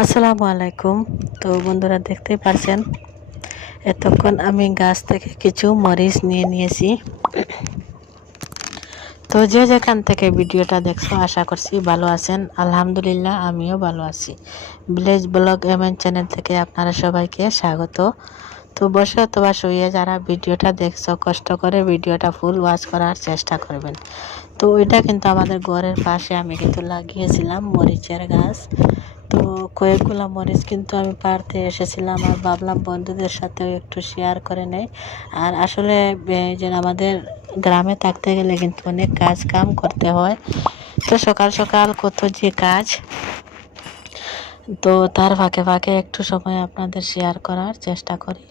আসসালামু আলাইকুম। তো বন্ধুরা দেখতে পারছেন, এতক্ষণ আমি গাছ থেকে কিছু মরিচ নিয়ে নিয়েছি। তো যে যেখান থেকে ভিডিওটা দেখছ, আশা করছি ভালো আছেন। আলহামদুলিল্লাহ, আমিও ভালো আছি। ভিলেজ ব্লগ এমএন চ্যানেল থেকে আপনারা সবাইকে স্বাগত। তো বসে অথবা শুয়ে যারা ভিডিওটা দেখছ, কষ্ট করে ভিডিওটা ফুল ওয়াচ করার চেষ্টা করবেন। তো ওইটা কিন্তু আমাদের ঘরের পাশে আমি কিন্তু লাগিয়েছিলাম মরিচের গাছ। তো কয়েকগুলো মরিচ কিন্তু আমি পারতে এসেছিলাম, আর ভাবলাম বন্ধুদের সাথেও একটু শেয়ার করে নেই। আর আসলে যে আমাদের গ্রামে থাকতে গেলে কিন্তু অনেক কাজ কাম করতে হয়। তো সকাল সকাল কত যে কাজ। তো তার ফাঁকে ফাঁকে একটু সময় আপনাদের শেয়ার করার চেষ্টা করি।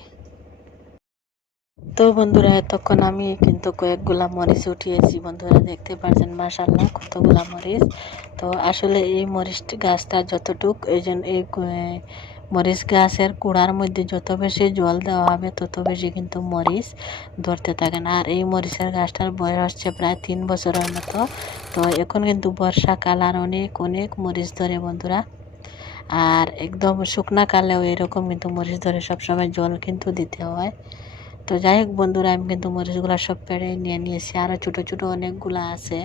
তো বন্ধুরা, এতক্ষণ আমি কিন্তু কয়েকগুলা মরিচ উঠিয়েছি। বন্ধুরা, দেখতে পাচ্ছেন মাসাল্লাহ কতগুলা মরিচ। তো আসলে এই মরিচ গাছটা যতটুক, এই জন্য এই মরিচ গাছের কুড়ার মধ্যে যত বেশি জল দেওয়া হবে, তত বেশি কিন্তু মরিচ ধরতে থাকেন। আর এই মরিচের গাছটার বয়স হচ্ছে প্রায় তিন বছরের মতো। তো এখন কিন্তু বর্ষাকাল আর অনেক অনেক মরিচ ধরে বন্ধুরা। আর একদম শুকনা কালেও এরকম কিন্তু মরিচ ধরে সবসময় জল কিন্তু দিতে হয়। তো যাই হোক বন্ধুরা, আমি কিন্তু মরিচগুলো সব পেড়ে নিয়ে নিয়েছি। আরও ছোটো ছোটো অনেকগুলো আছে।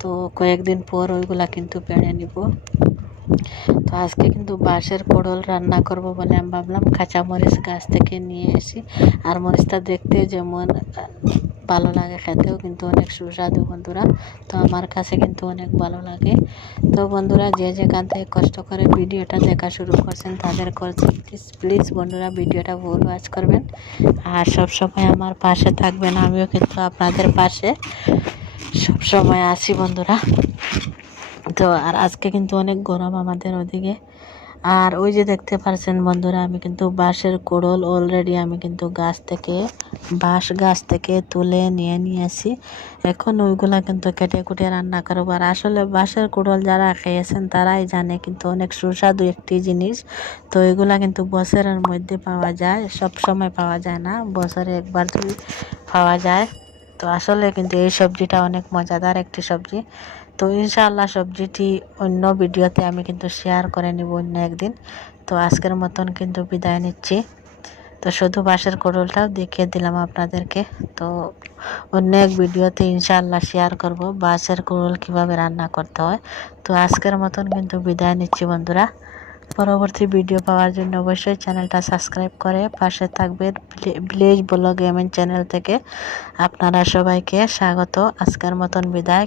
তো কয়েকদিন পর ওইগুলা কিন্তু পেড়ে নিব। তো আজকে কিন্তু বাঁশের পটল রান্না করব বলে আমি ভাবলাম কাঁচা মরিচ গাছ থেকে নিয়ে এসি আর মরিচটা দেখতে যেমন ভালো লাগে খেতেও কিন্তু অনেক সুস্বাদু বন্ধুরা। তো আমার কাছে কিন্তু অনেক ভালো লাগে। তো বন্ধুরা যে যেখান থেকে কষ্ট করে ভিডিওটা দেখা শুরু করছেন তাদের করছি প্লিজ প্লিজ বন্ধুরা ভিডিওটা ভুল ওয়াচ করবেন। আর সব সময় আমার পাশে থাকবেন, আমিও কিন্তু আপনাদের পাশে সব সময় আছি বন্ধুরা। তো আর আজকে কিন্তু অনেক গরম আমাদের ওদিকে। আর ওই যে দেখতে পারছেন বন্ধুরা, আমি কিন্তু বাঁশের কোড়ল অলরেডি আমি কিন্তু গাছ থেকে, বাঁশ গাছ থেকে তুলে নিয়ে নিয়েছি। এখন ওইগুলা কিন্তু কেটে কুটে রান্না করব। আর আসলে বাঁশের কোড়ল যারা খেয়েছেন তারাই জানে কিন্তু অনেক সুস্বাদু একটি জিনিস। তো এগুলা কিন্তু বছরের মধ্যে পাওয়া যায়, সব সময় পাওয়া যায় না, বছরে একবার পাওয়া যায়। তো আসলে কিন্তু এই সবজিটা অনেক মজাদার একটি সবজি। তো ইনশাআল্লাহ সবজিটি অন্য ভিডিওতে আমি কিন্তু শেয়ার করে নিব অন্য একদিন। তো আজকের মতন কিন্তু বিদায় নিচ্ছি। তো শুধু বাঁশের কোড়লটাও দেখিয়ে দিলাম আপনাদেরকে। তো অন্য এক ভিডিওতে ইনশাআল্লাহ শেয়ার করব বাঁশের কোড়ল কীভাবে রান্না করতে হয়। তো আজকের মতন কিন্তু বিদায় নিচ্ছি বন্ধুরা। পরবর্তী ভিডিও পাওয়ার জন্য অবশ্যই চ্যানেলটা সাবস্ক্রাইব করে পাশে থাকবেন। ভিলেজ ব্লগ এমএন চ্যানেল থেকে। আপনারা সবাইকে স্বাগত। আজকের মতন বিদায়।